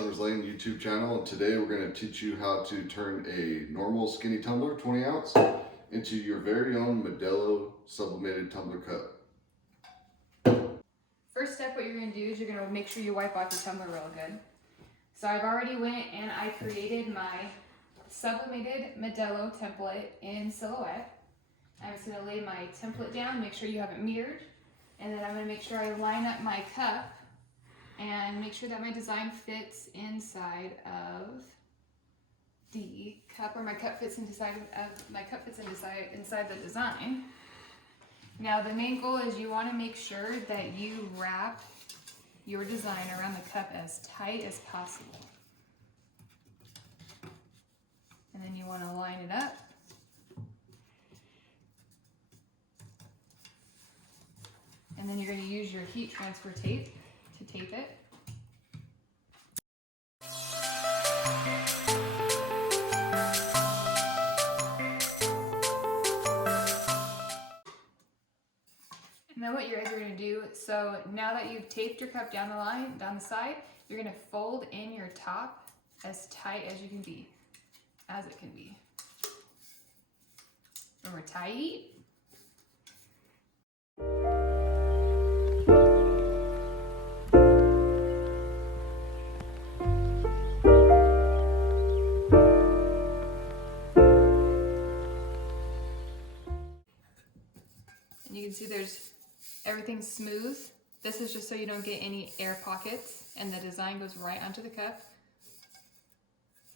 ShopSummersLane YouTube channel, and today we're going to teach you how to turn a normal skinny tumbler, 20 ounce, into your very own Modelo sublimated tumbler cup. First step, what you're going to do is you're going to make sure you wipe off your tumbler real good. So I've already went and I created my sublimated Modelo template in Silhouette. I'm just going to lay my template down, make sure you have it mirrored, and then I'm going to make sure I line up my cup and make sure that my design fits inside of the cup, or my cup fits inside the design. Now the main goal is you want to make sure that you wrap your design around the cup as tight as possible. And then you want to line it up. And then you're going to use your heat transfer tape to tape it. And then what you guys are going to do, so now that you've taped your cup down the side, you're going to fold in your top as tight as it can be. Remember, tight. And you can see everything's smooth. This is just so you don't get any air pockets, and the design goes right onto the cup.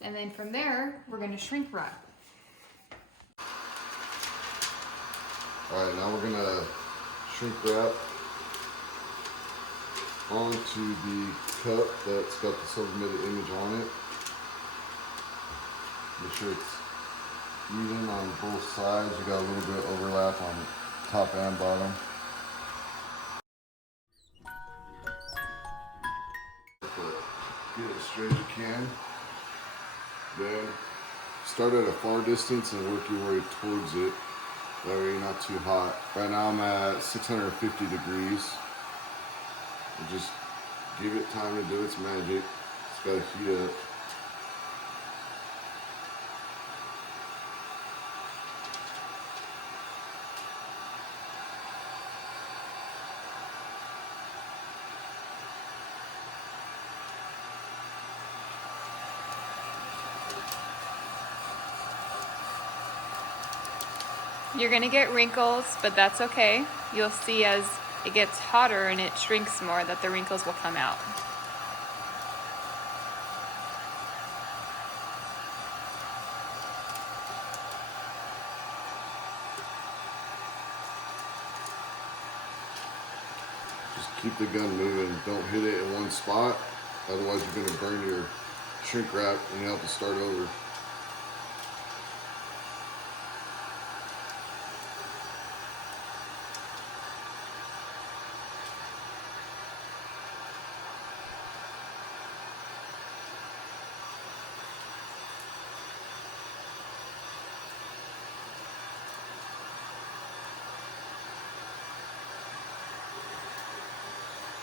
And then from there, we're going to shrink wrap. All right, now we're going to shrink wrap onto the cup that's got the sublimated image on it. Make sure it's even on both sides. You got a little bit of overlap on top and bottom. Get it as straight as you can. Then start at a far distance and work your way towards it. That way you're not too hot. Right now I'm at 650 degrees. And just give it time to do its magic. It's got to heat up. You're gonna get wrinkles, but that's okay. You'll see as it gets hotter and it shrinks more that the wrinkles will come out. Just keep the gun moving. Don't hit it in one spot. Otherwise you're gonna burn your shrink wrap and you have to start over.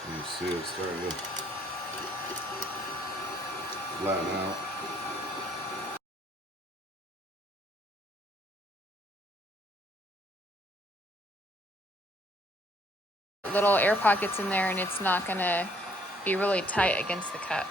You see it starting to flatten out. Little air pockets in there, and it's not gonna be really tight against the cup.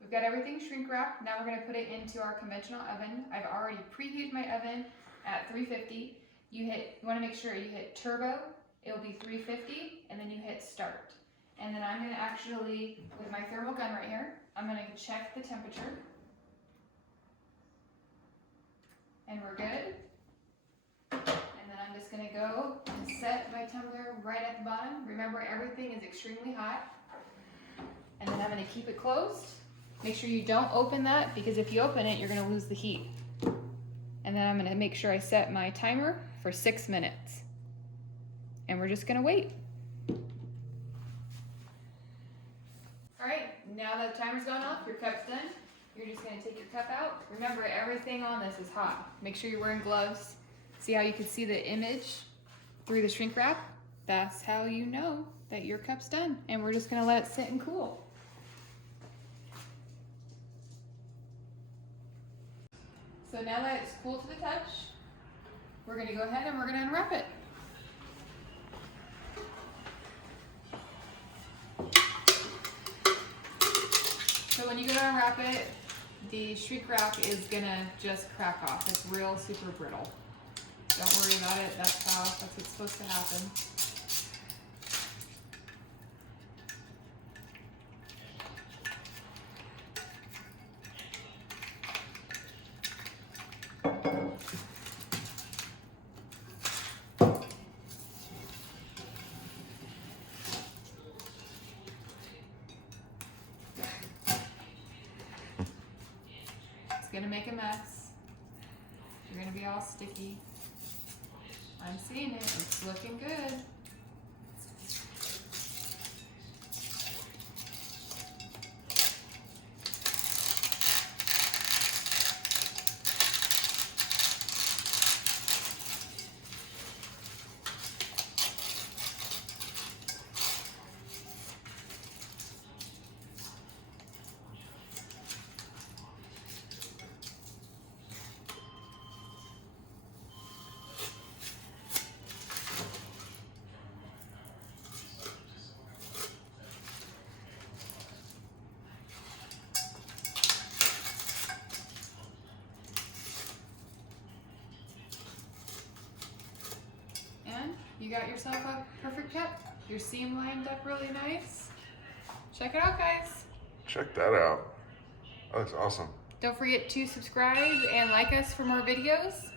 We've got everything shrink wrapped. Now we're going to put it into our conventional oven. I've already preheated my oven at 350. You want to make sure you hit turbo. It'll be 350, and then you hit start. And then I'm going to actually, with my thermal gun right here, I'm going to check the temperature. And we're good. And then I'm just going to go and set my tumbler right at the bottom. Remember, everything is extremely hot. And then I'm going to keep it closed. Make sure you don't open that, because if you open it, you're going to lose the heat. And then I'm going to make sure I set my timer for 6 minutes. And we're just going to wait. All right, now that the timer's gone off, your cup's done. You're just going to take your cup out. Remember, everything on this is hot. Make sure you're wearing gloves. See how you can see the image through the shrink wrap, that's how you know that your cup's done. And we're just gonna let it sit and cool. So now that it's cool to the touch, we're gonna go ahead and we're gonna unwrap it. So when you go to unwrap it, the shrink wrap is gonna just crack off. It's real super brittle. Don't worry about it, that's what's supposed to happen. It's gonna make a mess. You're gonna be all sticky. I'm seeing it, it's looking good. You got yourself a perfect cup. Your seam lined up really nice. Check it out, guys. Check that out. That looks awesome. Don't forget to subscribe and like us for more videos.